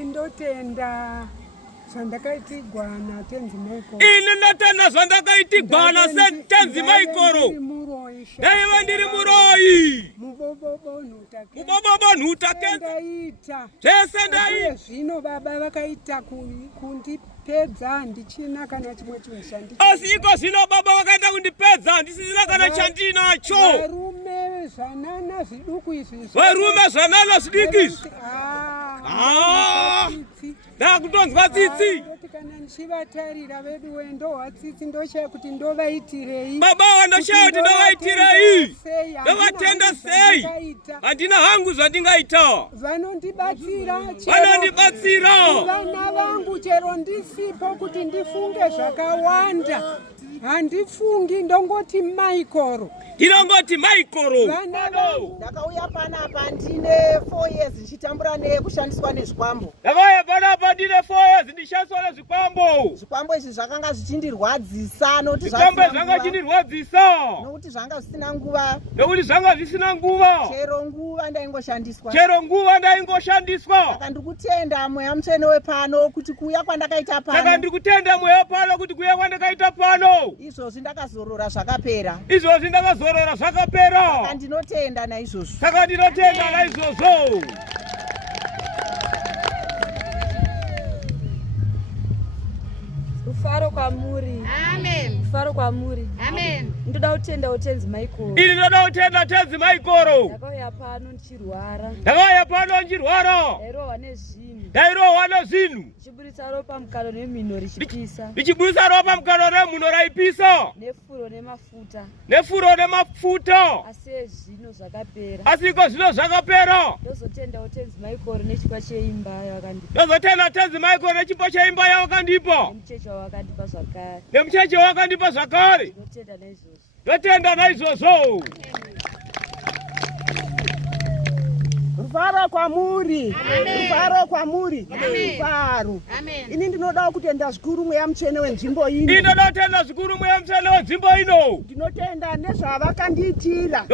Indotenda zvandakaitigwana tenzi Michael. Ini ndotenda zvandakaitigwana tenzi Michael. Ndaiva ndiri muroyi. Mubobo nhuta ndaita. Zvese ndaita. Zvino baba vakaita kundipedza handichina kana chimwe chinhu chandinacho. Asi iko zvino baba vakaita kundipedza handisina kana chandinacho. Varume zvanana zviduku izvi. Varume zvanana zvidiki izvi. Ndakutonzwa tsitsi. Kana ndichivatarira vedu wendo hwatsitsi ndoshaya kuti ndovaitirei. Baba vandoshaya kuti ndovaitirei. Ndovatenda sei. Handina hangu zvandingaita. Vanondibatsira. Vana vangu chero ndisipo kuti ndifunge zvakawanda. Handifungi ndongoti Michael. Ndinongoti Michael. Ndakauya panapa ndine 4 years ndichitambura nekushandiswa nezvikwambo. Ndakauya panapa ndine 4 years ndichishandiswa nezvikwambo. Zvikwambo izvi zvakanga zvichindirwadzisa nokuti zvanga zvisina nguva. Nokuti zvanga zvisina nguva. Chero nguva ndaingoshandiswa. Saka ndikutenda mweya mutsvene wepano kuti kuuya kwandakaita pano. Saka ndikutenda mweya pano kuti kuuya kwandakaita pano. Izvozvi ndakazorora zvakapera. Saka ndinotenda naizvozvo. Rufaro kwamuri. Amen. Rufaro kwamuri. Amen. Ndoda kutenda utenzi Michael. Ini ndoda kutenda tenzi Michael. Ndakauya pano ndichirwara. Ndairohwa nezvinhu. Ndichiburitsa ropa mukano nemhino richipisa. Raipisa. Nefuro nemafuta. Asi iko zvino zvakapera. Ndozotenda utenzi Michael nechipo cheimba yawakandipa. Nemucheche wawakandipa zvakare. Ndotenda naizvozvo. Rufaro kwamuri. Rufaro. Ini ndinoda kutenda zvikuru mweya mutsvene wenzvimbo ino. Ndinotenda nezvavakandiitira.